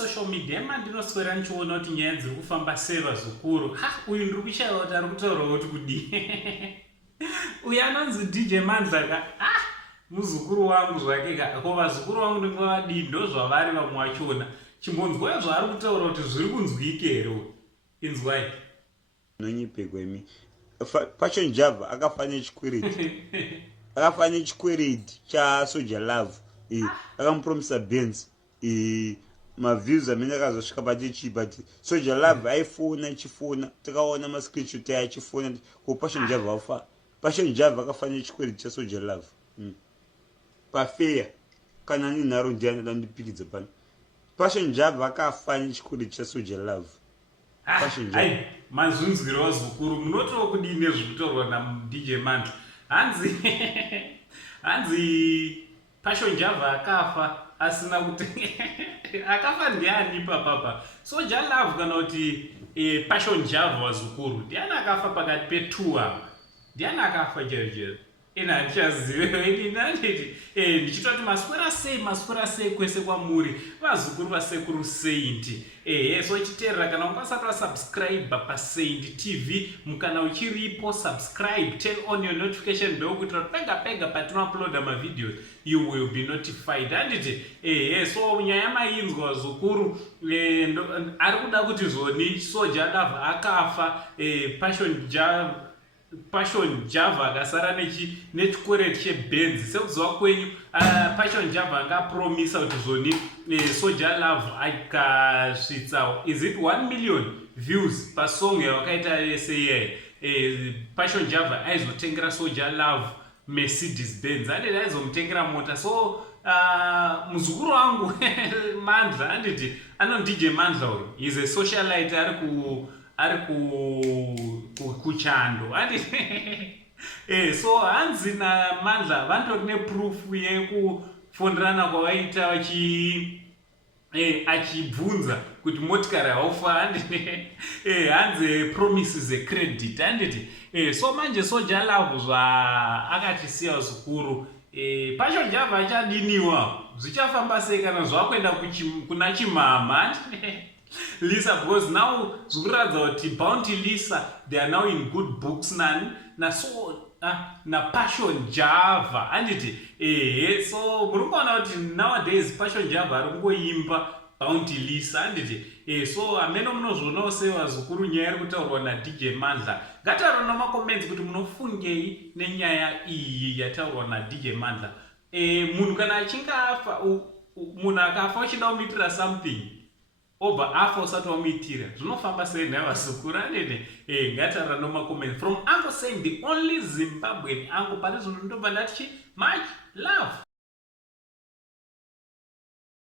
social media mandinoswera ndichiona kuti nyaya dziri kufamba sei vazukuru. Uyu ndiri kushaiva kuti ari kutaurawo kuti kudii. Uyu anonzi DJ Mandla muzukuru wangu zvake ka. Ko vazukuru vangu ndingavadii ndozvavari vamwe vachona. Chimbonzwai zvaari kutaura kuti zviri kunzwike here. Inzwai. Nonyipegwa imi. Passion Java akafanya chikwiriti. Akafanya chikwiriti cha Soldier Love. Akamupromisa Benz. Maviews amene akazosvika pachichi but Soldier Love aifona ichifona takaona ma screenshot achifona ko Passion Java afa. Passion Java akafanya chikwiriti cha Soldier Love. Pafeya kana ni naro ndiana ndandipikidza pano. Passion Java akafanya chikwiriti cha Soldier Love. Passion Java. Mazunziro wazukuru munotowa kudii nezvikutorwa naDJ Mandla. Hanzi Passion Java akafa asina kuti akafa ndiani papa. Soldier Love kana kuti Passion Java wazukuru ndiani akafa pakati pe2 ndiani akafa jerejere. Ina ndichazive ndinanditi ndichitoti maswera sei kwese kwamuri vazukuru vasekuru Saint. So chiterera kana ungasati wasubscribe pa Saint TV mukana uchiripo subscribe, turn on your notification bell kuti pega patinouploada ma videos you will be notified. Anditi so nyaya mainzwa vazukuru ari kuda kuti zvoni Soldier Love akafa Passion Java akasara nechikwereti cheBenz. Sekuziva kwenyu Passion Java angapromisa kuti zvoni Soldier Love akasvitsa is it 1 million views pasong yawakaita sei Passion Java aizotengera Soldier Love Mercedes Benz anditi aizomutengera mota. So muzukuru wangu Mandla anditi DJ Mandla uyu is a socialite ari kuchando so hanzi naMandla vantori neproof yekufonderana kwavaita achibvunza kuti motikari haufa hanzi promises ecredit anditi so manje Soldier Love zvaakatisiya zvikuru. Passion Java achadiniwa zvichafamba sei kana zvakuenda kuna Chimama Lisa, because now zikuradza kuti Bounty Lisa they are now in good books na Passion Java anditi so muri kuona kuti nowadays Passion Java ari kungoimba Bounty Lisa anditi so amene munozvionawo sei vazukuru nyaya iri kutaurwa naDJ Mandla. Ngataura namacomments kuti munofungei nenyaya iyi yataurwa naDJ Mandla. Munhu kana achinge afa munhu akafa uchida kumuitira something obva afa usati wamuitira zvinofamba sei navazukuru anene. Ngataura namacomments from Uncle saying the only Zimbabwean uncle pane zvino ndobva ndati much love.